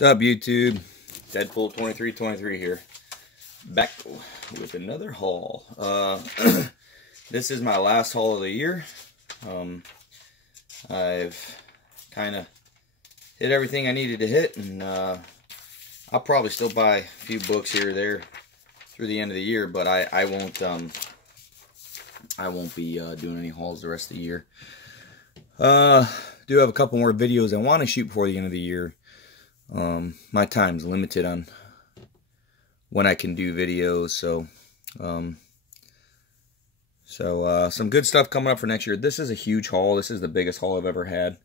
What's up, YouTube? Deadpool 2323 here. Back with another haul. This is my last haul of the year. I've kind of hit everything I needed to hit, and I'll probably still buy a few books here or there through the end of the year, but I won't be doing any hauls the rest of the year. Do have a couple more videos I want to shoot before the end of the year. My time's limited on when I can do videos, so some good stuff coming up for next year. This is a huge haul. This is the biggest haul I've ever had.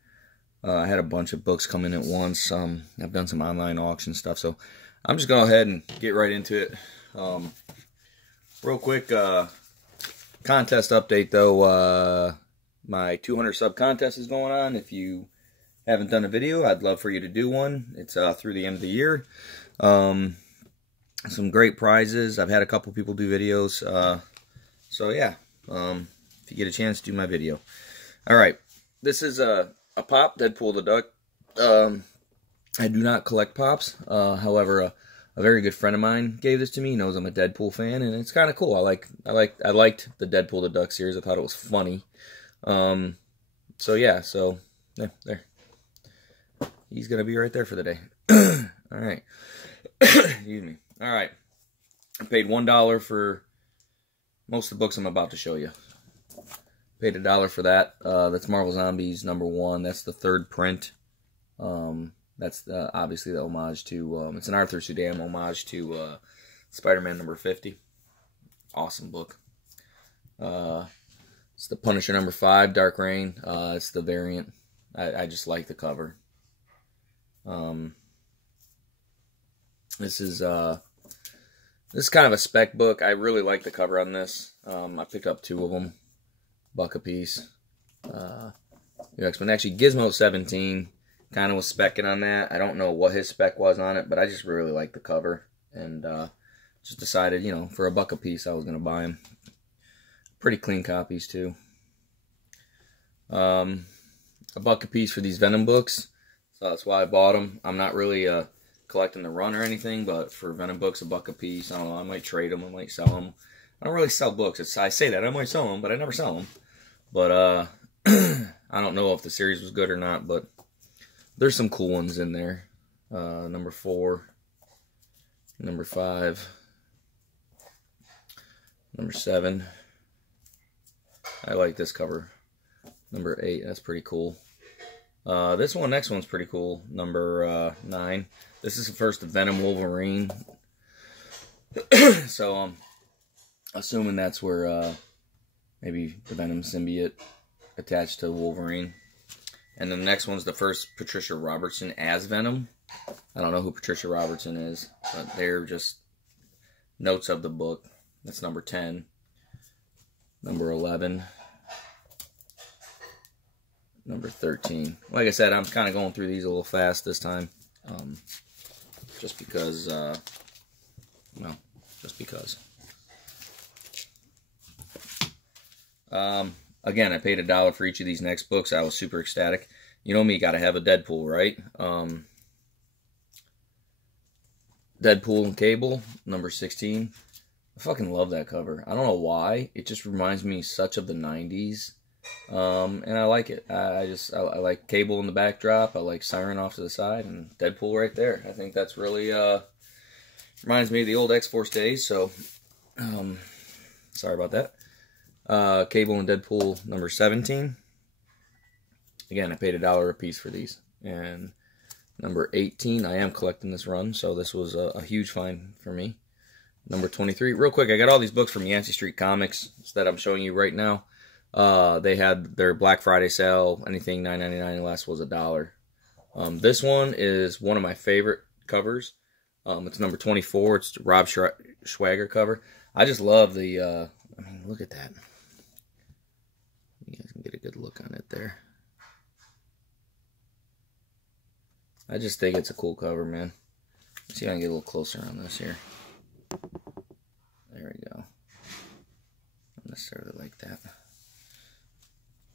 I had a bunch of books come in at once. I've done some online auction stuff, so I'm just going to go ahead and get right into it. Real quick contest update, though. My 200 sub contest is going on. If you haven't done a video, I'd love for you to do one. It's through the end of the year. Some great prizes. I've had a couple people do videos. So yeah, if you get a chance, do my video. All right, this is a pop, Deadpool the Duck. I do not collect pops. However, a very good friend of mine gave this to me. He knows I'm a Deadpool fan, and it's kind of cool. I liked the Deadpool the Duck series. I thought it was funny. So yeah, there. He's gonna be right there for the day. All right. Excuse me. All right. I paid $1 for most of the books I'm about to show you. Paid $1 for that. That's Marvel Zombies #1. That's the third print. That's obviously the homage to. It's an Arthur Suydam homage to Spider-Man #50. Awesome book. It's the Punisher #5, Dark Reign. It's the variant. I just like the cover. This is kind of a spec book. I really like the cover on this. I picked up 2 of them, $1 a piece. X-Men. Actually, Gizmo 17 kind of was specking on that. I don't know what his spec was on it, but I just really like the cover, and just decided, for $1 a piece, I was gonna buy them. Pretty clean copies too. $1 a piece for these Venom books, so that's why I bought them. I'm not really collecting the run or anything, but for Venom books, $1 a piece. I don't know, I might trade them, I might sell them. I don't really sell books. I say that I might sell them, but I never sell them. But I don't know if the series was good or not, but there's some cool ones in there. #4, #5, #7. I like this cover. #8, that's pretty cool. This next one's pretty cool. #9. This is the first Venom Wolverine. So I'm assuming that's where maybe the Venom symbiote attached to Wolverine. And then the next one's the first Patricia Robertson as Venom. I don't know who Patricia Robertson is, but they're just notes of the book. That's #10. #11. #13. Like I said, I'm kind of going through these a little fast this time. Just because, well, just because. Again, I paid $1 for each of these next books. I was super ecstatic. You know me, gotta have a Deadpool, right? Deadpool and Cable, #16. I fucking love that cover. I don't know why. It just reminds me such of the 90s. And I like it. I like Cable in the backdrop. I like Siren off to the side, and Deadpool right there. I think that's really, reminds me of the old X-Force days, so, sorry about that. Cable and Deadpool #17. Again, I paid $1 a piece for these. And #18, I am collecting this run, so this was a huge find for me. #23. Real quick, I got all these books from Yancey Street Comics that I'm showing you right now. They had their Black Friday sale. Anything $9.99 less was $1. This one is one of my favorite covers. It's #24. It's the Rob Schwager cover. I just love the, I mean, look at that. You guys can get a good look on it there. I just think it's a cool cover, man. Let's see if I can get a little closer on this here. There we go. Not necessarily like that.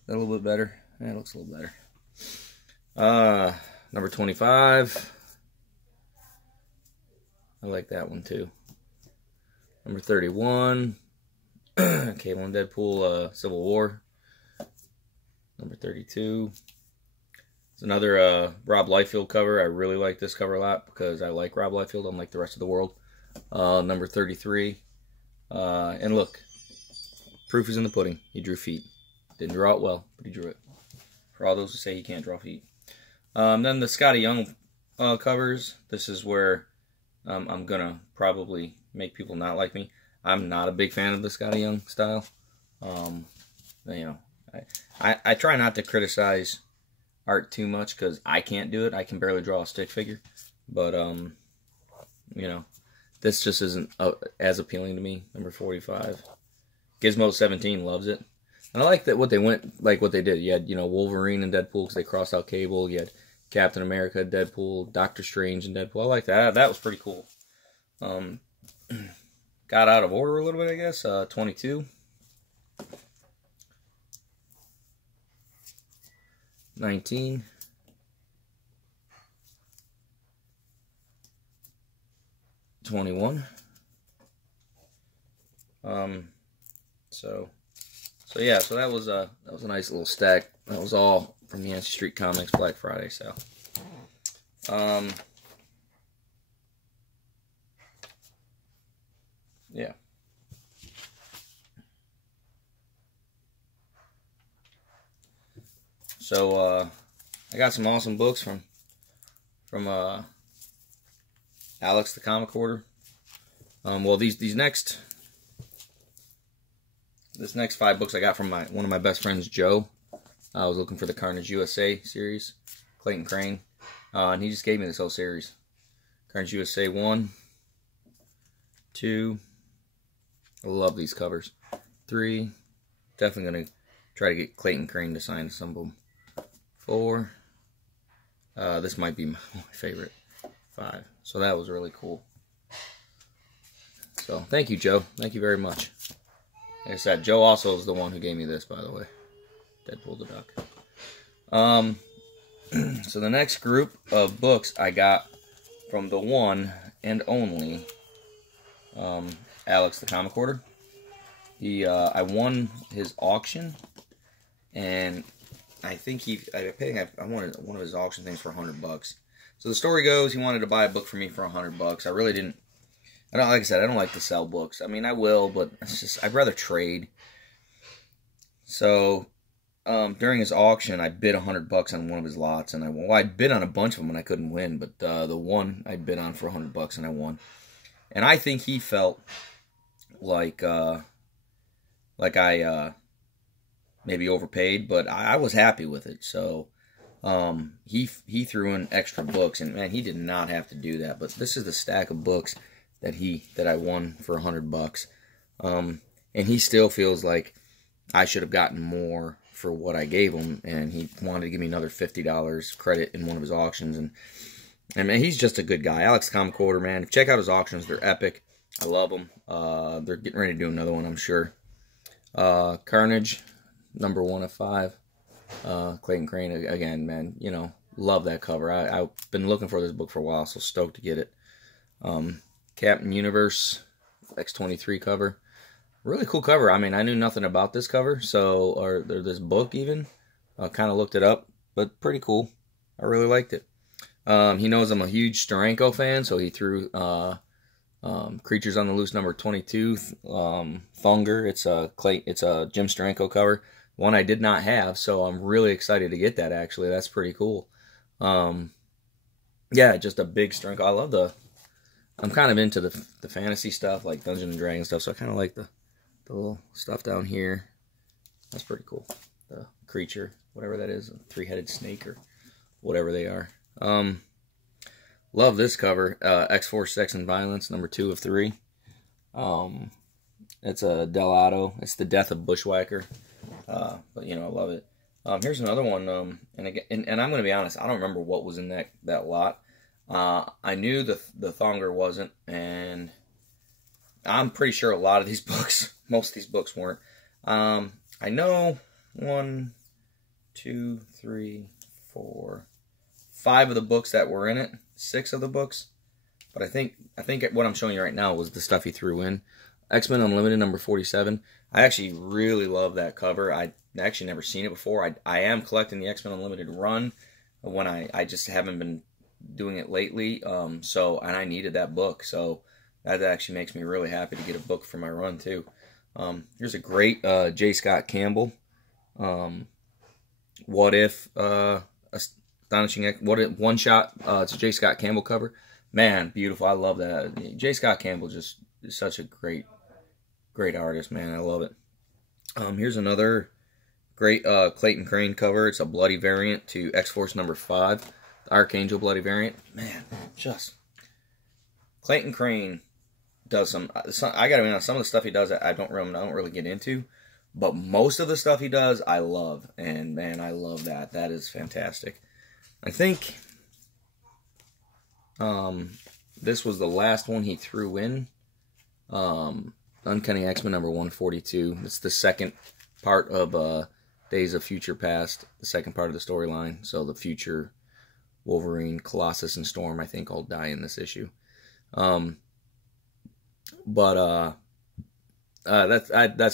A little bit better. Yeah, it looks a little better. Number 25. I like that one too. Number 31, Cable and Deadpool, Civil War. Number 32. It's another Rob Liefeld cover. I really like this cover a lot because I like Rob Liefeld, unlike the rest of the world. Number 33. And look, proof is in the pudding. He drew feet. Didn't draw it well, but he drew it. For all those who say he can't draw feet. Then the Skottie Young covers. This is where I'm going to probably make people not like me. I'm not a big fan of the Skottie Young style. You know, I try not to criticize art too much because I can't do it. I can barely draw a stick figure. But, you know, this just isn't as appealing to me. Number 45. Gizmo 17 loves it. And I like that what they did. You had, you know, Wolverine and Deadpool because they crossed out Cable. You had Captain America, Deadpool, Doctor Strange, and Deadpool. I like that. That was pretty cool. Got out of order a little bit, I guess. 22. 19. 21. So yeah, so that was a nice little stack. That was all from the Yancey Street Comics Black Friday sale. Yeah. So I got some awesome books from Alex the Comic Hoarder. Well, this next 5 books I got from one of my best friends, Joe. I was looking for the Carnage USA series, Clayton Crane, and he just gave me this whole series. Carnage USA 1, 2. I love these covers. 3. Definitely gonna try to get Clayton Crane to sign some of them. 4. This might be my favorite. 5. So that was really cool. So thank you, Joe. Thank you very much. Like I said, Joe also is the one who gave me this, by the way. Deadpool the Duck. So the next group of books I got from the one and only Alex the Comic Hoarder. I won his auction, and I think I wanted one of his auction things for $100. So the story goes, he wanted to buy a book for me for $100. I really didn't. Like I said, I don't like to sell books. I mean, I will, but it's just I'd rather trade. So during his auction, I bid $100 on one of his lots, and I bid on a bunch of them and I couldn't win, but the one I bid on for $100 and I won. And I think he felt like I maybe overpaid, but I was happy with it. So he threw in extra books, and man, he did not have to do that. But this is the stack of books that I won for $100. And he still feels like I should have gotten more for what I gave him, and he wanted to give me another $50 credit in one of his auctions. And man, he's just a good guy. Alex Comic Hoarder, man. Check out his auctions. They're epic. I love them. They're getting ready to do another one, I'm sure. Carnage, number 1 of 5. Clayton Crane, again, man, you know, love that cover. I've been looking for this book for a while, so stoked to get it. Captain Universe, X-23 cover. Really cool cover. I mean, I knew nothing about this cover, or this book even. I kind of looked it up, but pretty cool. I really liked it. He knows I'm a huge Steranko fan, so he threw Creatures on the Loose number 22, Thunger. It's a Jim Steranko cover. One I did not have, so I'm really excited to get that, actually. That's pretty cool. Yeah, just a big Steranko. I'm kind of into the fantasy stuff, like Dungeons & Dragons stuff, so I kind of like the little stuff down here. That's pretty cool. The creature, whatever that is, a 3-headed snake or whatever they are. Love this cover, X-Force Sex and Violence, number 2 of 3. It's a Del Otto. It's the death of Bushwhacker. But, you know, I love it. Here's another one, and I'm going to be honest, I don't remember what was in that lot. I knew the Thunger wasn't, and I'm pretty sure a lot of these books, most of these books weren't. I know 1, 2, 3, 4, 5 of the books that were in it, 6 of the books But I think what I'm showing you right now was the stuff he threw in. X-Men Unlimited number 47. I actually really love that cover. I actually never seen it before. I am collecting the X-Men Unlimited run when I just haven't been doing it lately. And I needed that book, so that actually makes me really happy to get a book for my run too. Here's a great J. Scott Campbell. What If Astonishing What If One Shot. It's a J. Scott Campbell cover. Man, beautiful. I love that. J. Scott Campbell just is such a great artist, man. I love it. Here's another great Clayton Crane cover. It's a bloody variant to X-Force number 5. The Archangel bloody variant. Man, just Clayton Crane does some I gotta be honest, some of the stuff he does I don't really get into. But most of the stuff he does, I love. And man, I love that. That is fantastic. I think this was the last one he threw in. Uncanny X-Men number 142. It's the second part of Days of Future Past, the second part of the storyline. So the future Wolverine, Colossus, and Storm, I think, all die in this issue. That's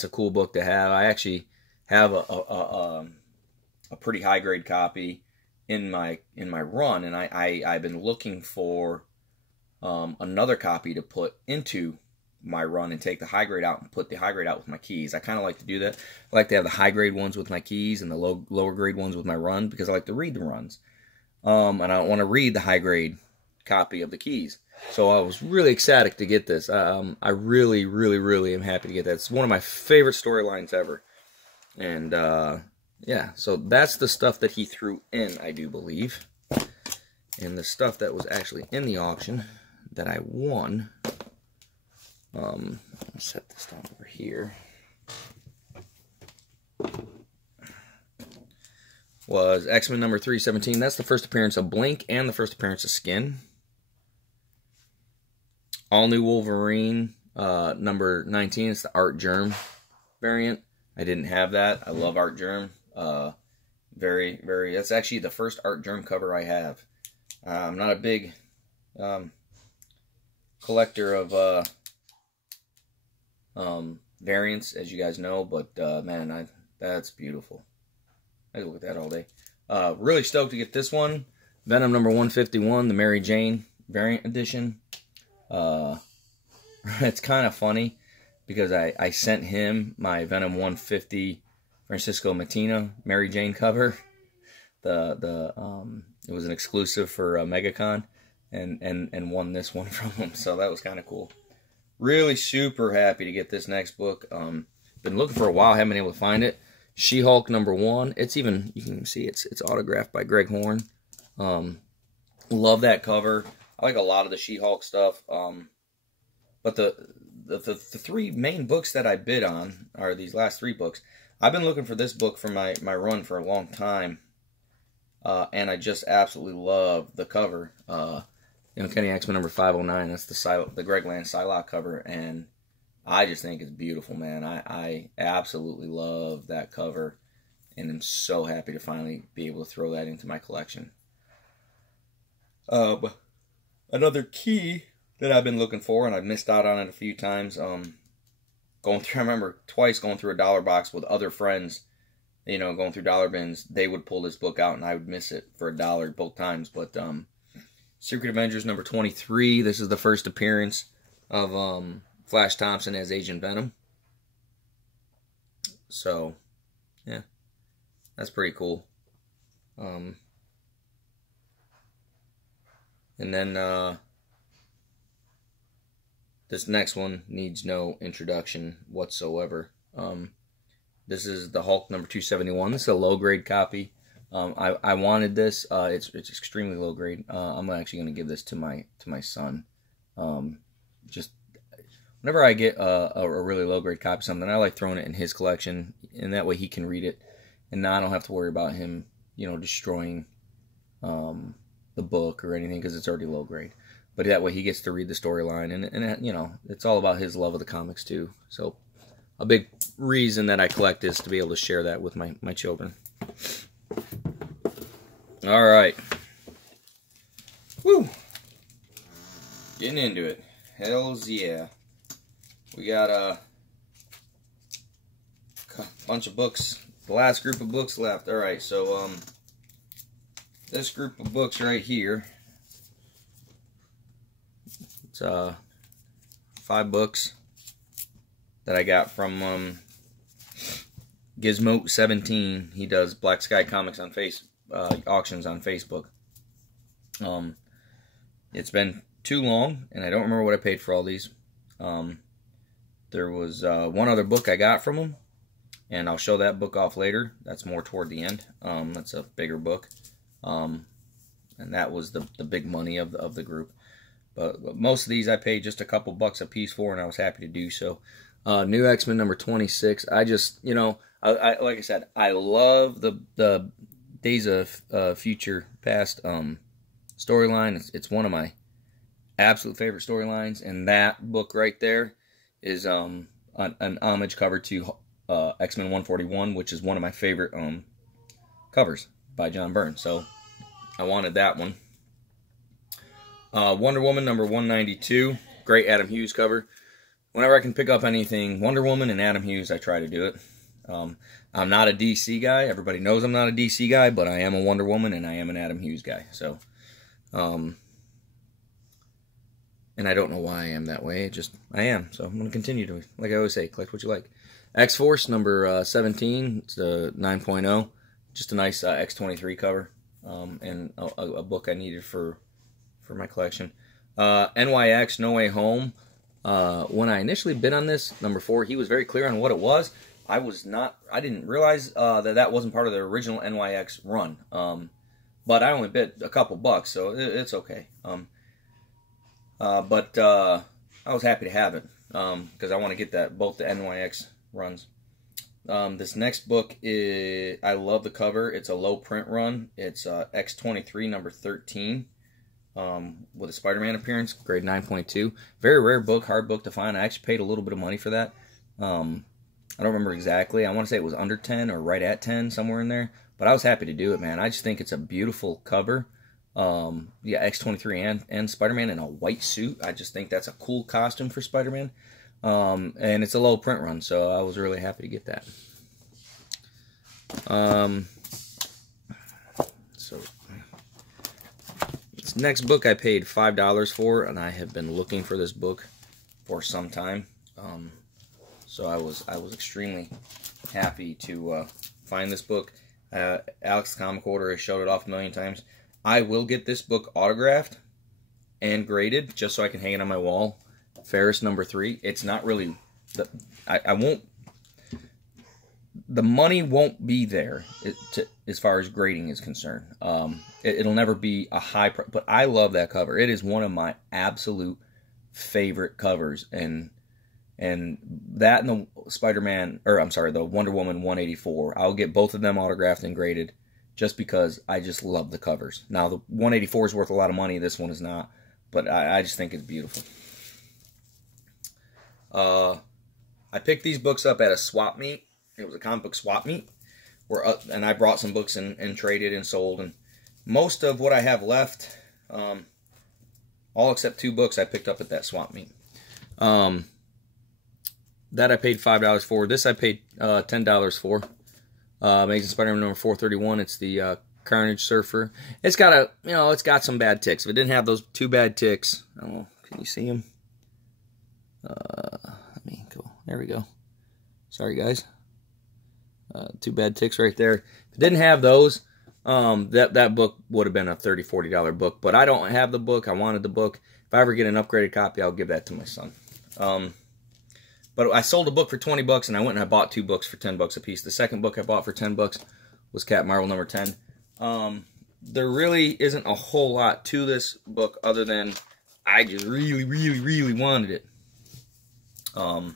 a cool book to have. I actually have a pretty high grade copy in my run, and I've been looking for another copy to put into my run and take the high grade out and put the high grade out with my keys. I kind of like to do that. I like to have the high grade ones with my keys and the lower grade ones with my run, because I like to read the runs. And I don't want to read the high grade copy of the keys. So I was really ecstatic to get this. I really, really, really am happy to get that. It's one of my favorite storylines ever. And yeah, so that's the stuff that he threw in, I do believe. And the stuff that was actually in the auction that I won. I'll set this down over here. Was X-Men number 317. That's the first appearance of Blink and the first appearance of Skin. All New Wolverine number 19. It's the Art Germ variant. I didn't have that. I love Art Germ. Very, very. That's actually the first Art Germ cover I have. I'm not a big collector of variants, as you guys know, but man, that's beautiful. I could look at that all day. Really stoked to get this one. Venom number 151, the Mary Jane variant edition. It's kind of funny because I sent him my Venom 150 Francisco Mattina Mary Jane cover. It was an exclusive for MegaCon, and won this one from him. So that was kind of cool. Really super happy to get this next book. Been looking for a while, haven't been able to find it. She-Hulk number 1. It's even, you can see it's autographed by Greg Horn. Love that cover. I like a lot of the She-Hulk stuff. But the three main books that I bid on are these last 3 books. I've been looking for this book for my run for a long time. And I just absolutely love the cover. Uncanny X-Men number 509. That's the Greg Land Psylocke cover, and I just think it's beautiful, man. I absolutely love that cover, and I'm so happy to finally be able to throw that into my collection. Another key that I've been looking for, and I've missed out on it a few times. I remember twice going through a dollar box with other friends, going through dollar bins. They would pull this book out, and I would miss it for $1 both times. But Secret Avengers number 23. This is the first appearance of Flash Thompson as Agent Venom. So, yeah, that's pretty cool. And then this next one needs no introduction whatsoever. This is the Hulk number 271. This is a low grade copy. I wanted this. It's extremely low grade. I'm actually going to give this to my son. Just whenever I get a really low grade copy of something, I like throwing it in his collection, and that way he can read it, and now I don't have to worry about him, destroying the book or anything because it's already low grade. But that way he gets to read the storyline, and it's all about his love of the comics too. So a big reason that I collect is to be able to share that with my children. All right. Woo. Getting into it. Hells yeah. We got a bunch of books. The last group of books left. Alright, so this group of books right here. It's 5 books that I got from Gizmo17. He does Black Sky Comics on auctions on Facebook. It's been too long, and I don't remember what I paid for all these. There was one other book I got from him, and I'll show that book off later. That's more toward the end. That's a bigger book, and that was the big money of the group. But most of these I paid just a couple bucks a piece for, and I was happy to do so. New X-Men number 26. I just, you know, I like I said, I love the Days of Future Past storyline. It's one of my absolute favorite storylines, and that book right there is an homage cover to X-Men 141, which is one of my favorite covers by John Byrne. So I wanted that one. Wonder Woman number 192, great Adam Hughes cover. Whenever I can pick up anything Wonder Woman and Adam Hughes, I try to do it. I'm not a DC guy. Everybody knows I'm not a DC guy, but I am a Wonder Woman and I am an Adam Hughes guy. So, and I don't know why I am that way. I am. So I'm going to continue to, like I always say, collect what you like. X-Force number 17. It's the 9.0. Just a nice X-23 cover, and a book I needed for my collection. NYX No Way Home. When I initially bid on this, number 4, he was very clear on what it was. I didn't realize that wasn't part of the original NYX run. But I only bid a couple bucks, so it's okay. But I was happy to have it, because I want to get both the NYX runs. This next book I love the cover. It's a low print run. It's X-23 number 13. With a Spider-Man appearance, grade 9.2. Very rare book, hard book to find. I actually paid a little bit of money for that. I don't remember exactly. I want to say it was under 10 or right at 10, somewhere in there. But I was happy to do it, man. I just think it's a beautiful cover. Yeah, X-23 and Spider-Man in a white suit. I just think that's a cool costume for Spider-Man. And it's a low print run, so I was really happy to get that. So this next book I paid $5 for, and I have been looking for this book for some time. So I was extremely happy to find this book. Alex Comic Order has showed it off a million times. I will get this book autographed and graded just so I can hang it on my wall. Ferris number 3. It's not really I won't. The money won't be there as far as grading is concerned. It'll never be a high price, but I love that cover. It is one of my absolute favorite covers, and that and the Spider-Man, or I'm sorry, the Wonder Woman 184. I'll get both of them autographed and graded just because I just love the covers. Now, the 184 is worth a lot of money. This one is not, but I just think it's beautiful. I picked these books up at a swap meet. It was a comic book swap meet, and I brought some books and traded and sold. And most of what I have left, all except 2 books, I picked up at that swap meet. That I paid $5 for. This I paid $10 for. Amazing Spider-Man number 431. It's the Carnage Surfer. It's got it's got some bad ticks. If it didn't have those 2 bad ticks, oh, can you see them? Let me go. There we go. Sorry, guys. 2 bad ticks right there. If it didn't have those, that book would have been a $30, $40 book. But I don't have the book. I wanted the book. If I ever get an upgraded copy, I'll give that to my son. But I sold a book for 20 bucks, and I went and I bought 2 books for 10 bucks a piece. The second book I bought for 10 bucks was Captain Marvel number 10. There really isn't a whole lot to this book other than I just really, really, really wanted it. So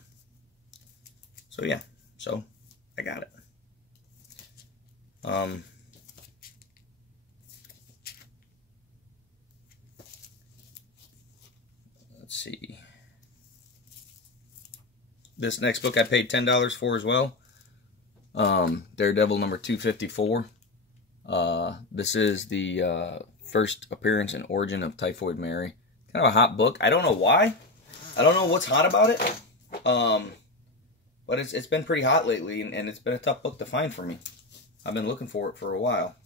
yeah, so I got it. Let's see. This next book I paid $10 for as well. Daredevil number 254. This is the first appearance and origin of Typhoid Mary. kind of a hot book. I don't know why. I don't know what's hot about it. But it's been pretty hot lately, and it's been a tough book to find for me. I've been looking for it for a while.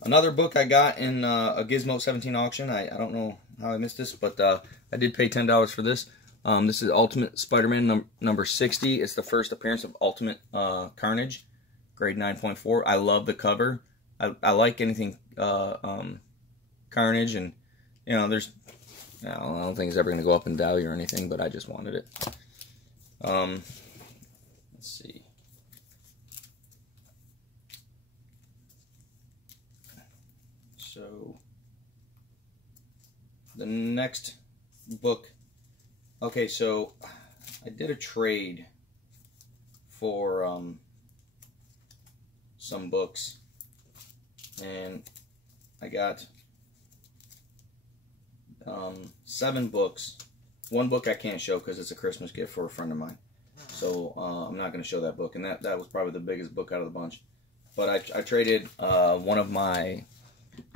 Another book I got in a Gizmo 17 auction. I don't know how I missed this, but I did pay $10 for this. This is Ultimate Spider-Man number 60. It's the first appearance of Ultimate Carnage, grade 9.4. I love the cover. I like anything Carnage, and you know, I don't think it's ever going to go up in value or anything, but I just wanted it. Let's see. So the next book. Okay, so I did a trade for some books, and I got 7 books. One book I can't show because it's a Christmas gift for a friend of mine, so I'm not going to show that book, and that was probably the biggest book out of the bunch. But I traded one of my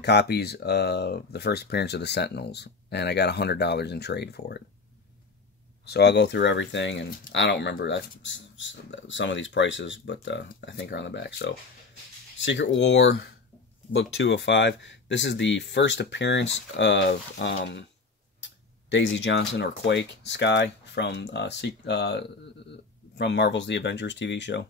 copies of the first appearance of the Sentinels, and I got $100 in trade for it. So I'll go through everything, and I don't remember some of these prices, but I think are on the back. So Secret War, book 2 of 5. This is the first appearance of Daisy Johnson, or Quake Sky, from Marvel's The Avengers TV show.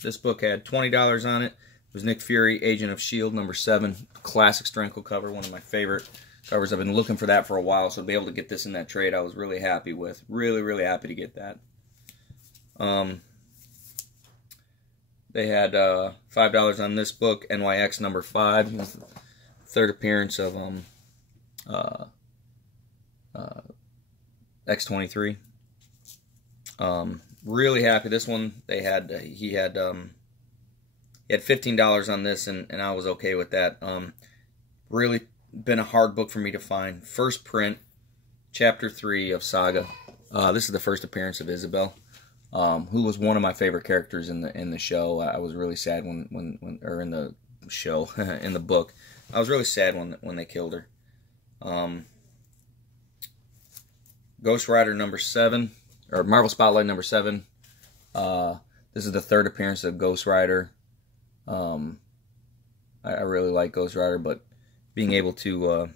This book had $20 on it. It was Nick Fury, Agent of S.H.I.E.L.D., number 7. Classic Stranko cover, one of my favorite covers. I've been looking for that for a while, so to be able to get this in that trade, I was really happy with. Really, really happy to get that. They had $5 on this book, NYX number 5. Third appearance of X-23. Really happy. This one, he had $15 on this, and I was okay with that. Really been a hard book for me to find. First print, chapter 3 of Saga. This is the first appearance of Isabel, who was one of my favorite characters in the show. I was really sad when or in the show in the book. I was really sad when they killed her. Ghost Rider number 7, or Marvel Spotlight number 7. This is the third appearance of Ghost Rider. I really like Ghost Rider, but being able to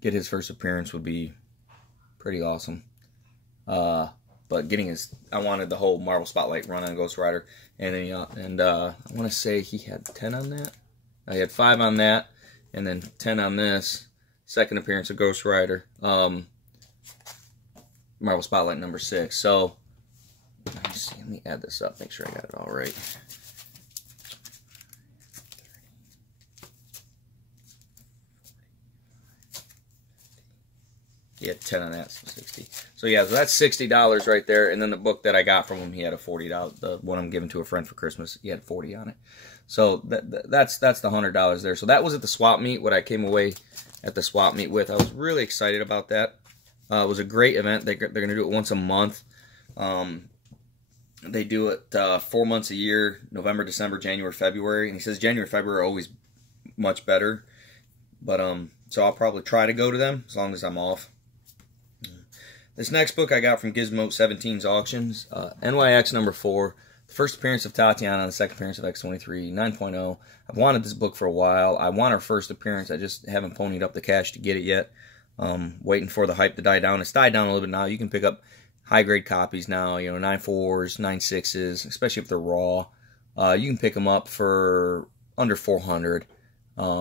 get his first appearance would be pretty awesome. But getting I wanted the whole Marvel Spotlight run on Ghost Rider, and then I want to say he had 10 on that. I had 5 on that, and then 10 on this second appearance of Ghost Rider. Marvel Spotlight number 6. So let me add this up, make sure I got it all right. He had 10 on that, so 60. So yeah, so that's $60 right there. And then the book that I got from him, he had a $40. The one I'm giving to a friend for Christmas, he had 40 on it. So that's the $100 there. So that was at the swap meet. What I came away at the swap meet with, I was really excited about that. It was a great event. They're going to do it once a month. They do it 4 months a year: November, December, January, February. And he says January, February are always much better. But so I'll probably try to go to them as long as I'm off. This next book I got from Gizmo 17's auctions, NYX number 4, the first appearance of Tatiana, the second appearance of X-23, 9.0. I've wanted this book for a while. I want her first appearance. I just haven't ponied up the cash to get it yet. Waiting for the hype to die down. It's died down a little bit now. You can pick up high-grade copies now, you know, 9.4s, 9.6s, especially if they're raw. You can pick them up for under $400.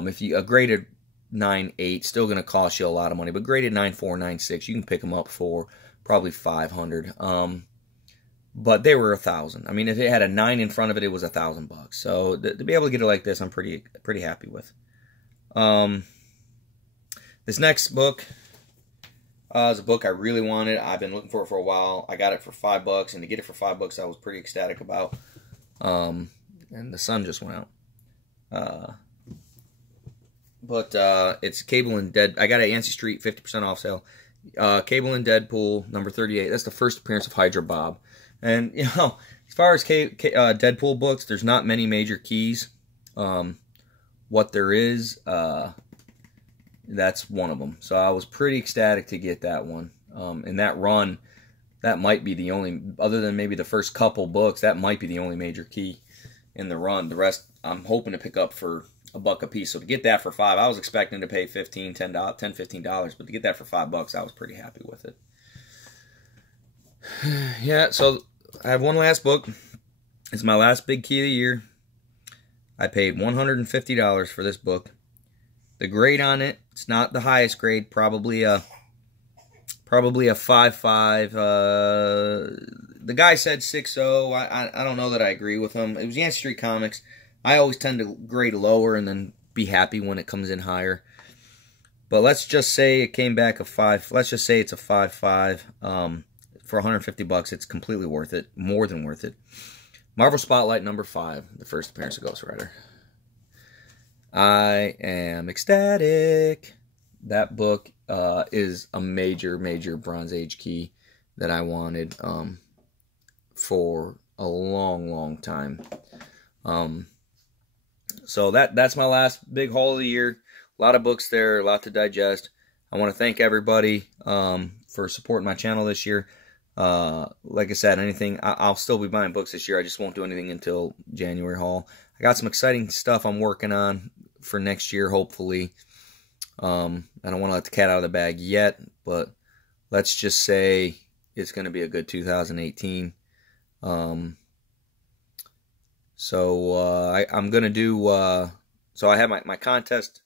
If you a graded 9.8, still going to cost you a lot of money, but graded 9.4, 9.6, you can pick them up for probably $500. But they were $1,000. I mean, if it had a 9 in front of it, it was $1,000. So to be able to get it like this, I'm pretty happy with. This next book is a book I really wanted. I've been looking for it for a while. I got it for $5, and to get it for $5, I was pretty ecstatic about. And the sun just went out. But it's Cable and Dead. I got it at Yancey Street, 50% off sale. Cable and Deadpool, number 38. That's the first appearance of Hydra Bob. And, you know, As far as Deadpool books, there's not many major keys. What there is, that's one of them. So I was pretty ecstatic to get that one. And that run, that might be the only, other than maybe the first couple books, that might be the only major key in the run. The rest, I'm hoping to pick up for $1 a piece. So to get that for $5, I was expecting to pay $15, $15, but to get that for $5, I was pretty happy with it. Yeah, so I have one last book. It's my last big key of the year. I paid $150 for this book. The grade on it, it's not the highest grade, probably a 5.5. The guy said 6.0. I don't know that I agree with him. It was Yancey Street Comics. I always tend to grade lower and then be happy when it comes in higher. But let's just say it came back a 5. Let's just say it's a 5.5. For $150, it's completely worth it. More than worth it. Marvel Spotlight number 5, the first appearance of Ghost Rider. I am ecstatic. That book is a major, major Bronze Age key that I wanted for a long, long time. So that's my last big haul of the year. A lot of books there, a lot to digest. I want to thank everybody for supporting my channel this year. Like I said, I'll still be buying books this year. I just won't do anything until January haul. I got some exciting stuff I'm working on for next year, hopefully. I don't want to let the cat out of the bag yet, but let's just say it's going to be a good 2018. I'm going to do, so I have my contest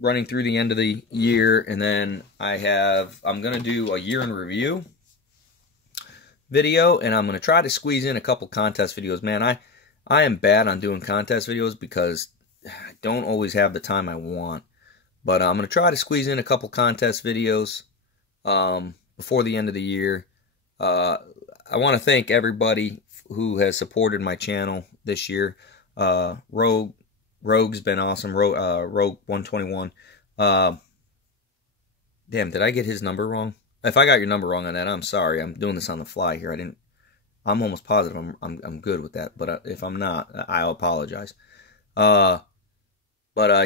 running through the end of the year, and then I'm going to do a year in review video, and I'm going to try to squeeze in a couple contest videos. Man, I am bad on doing contest videos because I don't always have the time I want. But I'm going to try to squeeze in a couple contest videos before the end of the year. I want to thank everybody who has supported my channel this year. Rogue's been awesome. Rogue 121. Damn, did I get his number wrong? If I got your number wrong on that, I'm sorry. I'm doing this on the fly here. I'm almost positive I'm good with that. But if I'm not, I'll apologize. But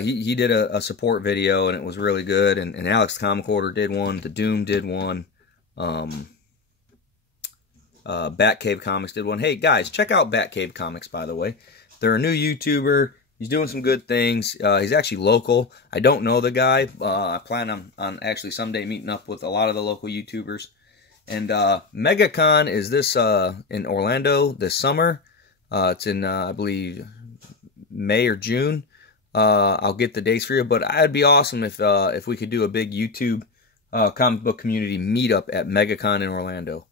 he did a support video, and it was really good. And Alex Comic Order did one. The Doom did one. Batcave Comics did one. Hey, guys, check out Batcave Comics, by the way. They're a new YouTuber. He's doing some good things. He's actually local. I don't know the guy. I plan on actually someday meeting up with a lot of the local YouTubers. And MegaCon is this in Orlando this summer. It's in, I believe, May or June. I'll get the dates for you. But it'd be awesome if we could do a big YouTube comic book community meetup at MegaCon in Orlando.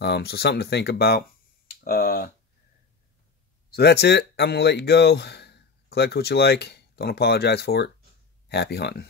So something to think about. So that's it. I'm going to let you go. Collect what you like. Don't apologize for it. Happy hunting.